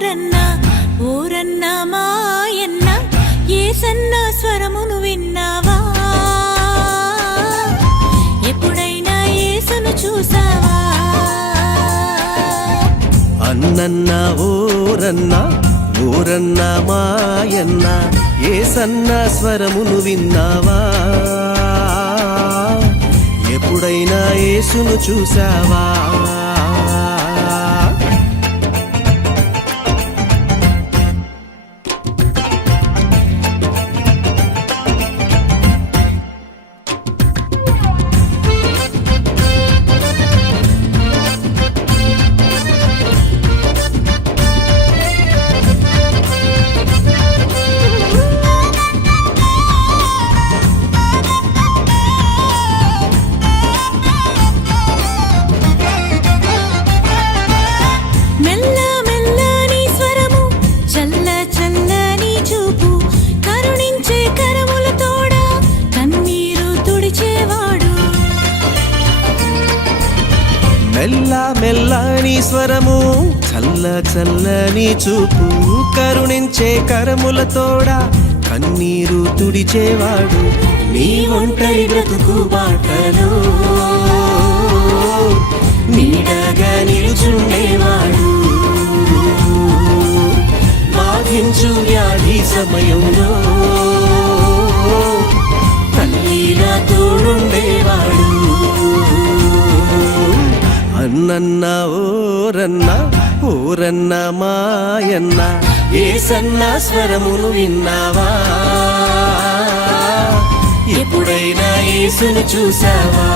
ఊరన్న ఊరన్న మాయన్న ఏ సన్న స్వరమును విన్నావా? ఎప్పుడైనా ఏసును చూసావా? అన్నన్న ఊరన్నా ఊరన్న మాయన్న ఏ సన్న స్వరమును విన్నావా? ఎప్పుడైనా ఏసును చూసావా? మెల్లని స్వరము చల్ల చల్లని చూపు కరుణించే కరముల తోడ కన్నీరు తుడిచేవాడు నీ ఒంటరి బ్రతుకు బాటలో. నీడగా నిలుచుండేవాడు. బాధించు వ్యాధి సమయంలో. అన్నన్న ఓరన్న ఓరన్న మాయన్న ఏ సన్న స్వరమును విన్నావా? ఎప్పుడైనా ఏసును చూసావా?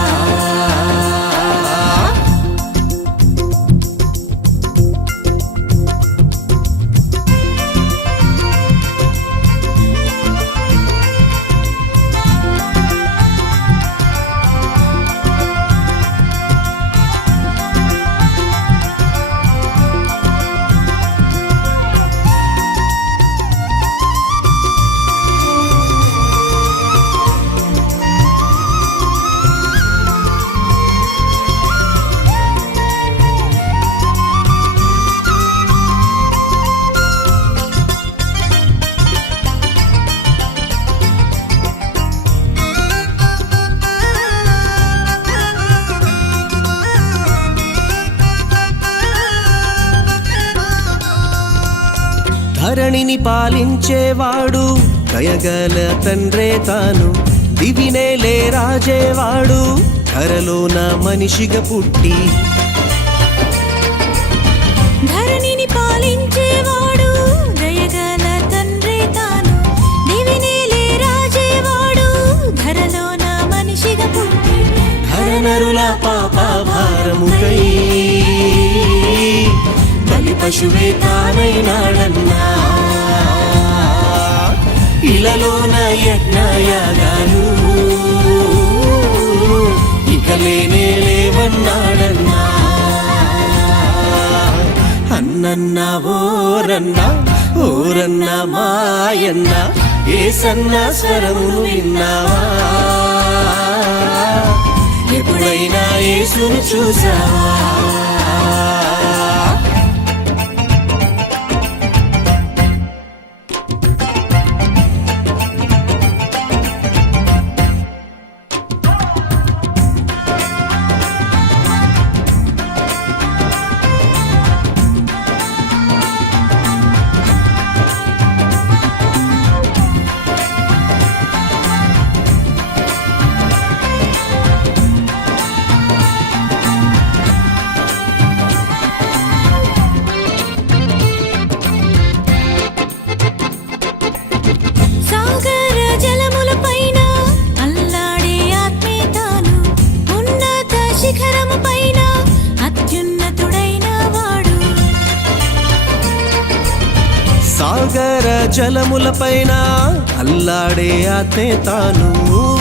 ధరణిని పాలించేవాడు దయగల తండ్రే తాను దివినేలే రాజేవాడు ధరలోన మనిషిగా పుట్టి. ధరణిని పాలించేవాడు దయగల తండ్రి తాను దివినేలే రాజేవాడు ధరలోన మనిషిగా పుట్టి. ధరనరుల పాప భారముకై పశువే తానైనాడన్నా ఇలలోన యజ్ఞయాగాలు. ఇక లేనే లేవన్నాడన్నా. అన్నన్న ఓరన్న ఓరన్న మాయన్న ఏ సన్న స్వరమును విన్నావా? ఎప్పుడైనా యేసును చూసావా? సాగర జలములపైన అల్లాడే అతే తాను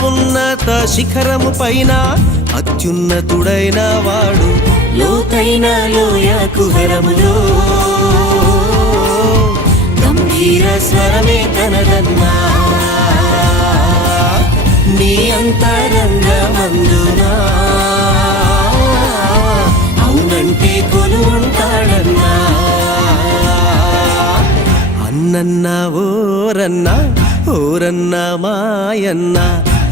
ఉన్నత శిఖరము పైన. అత్యున్నతుడైన వాడు లోతైన లోయ కుహరములో. గంభీర స్వరమే తనదన్నా. నీ అంతరంగమందునా. నన్న ఓరన్న ఓరన్న మాయన్న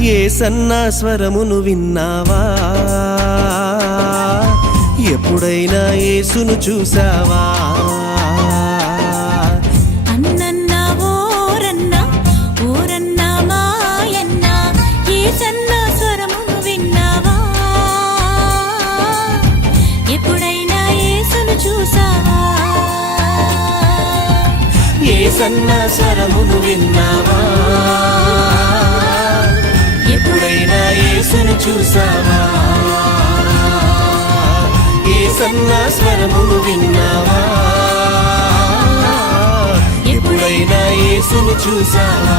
ఏ సన్న స్వరమును విన్నావా? ఎప్పుడైనా ఏసును చూసావా? ఏసన్న స్వరమును విన్నావా? ఎప్పుడైనా యేసును చూసావా? ఏసన్న స్వరమును విన్నావా? ఎప్పుడైనా యేసును చూసావా?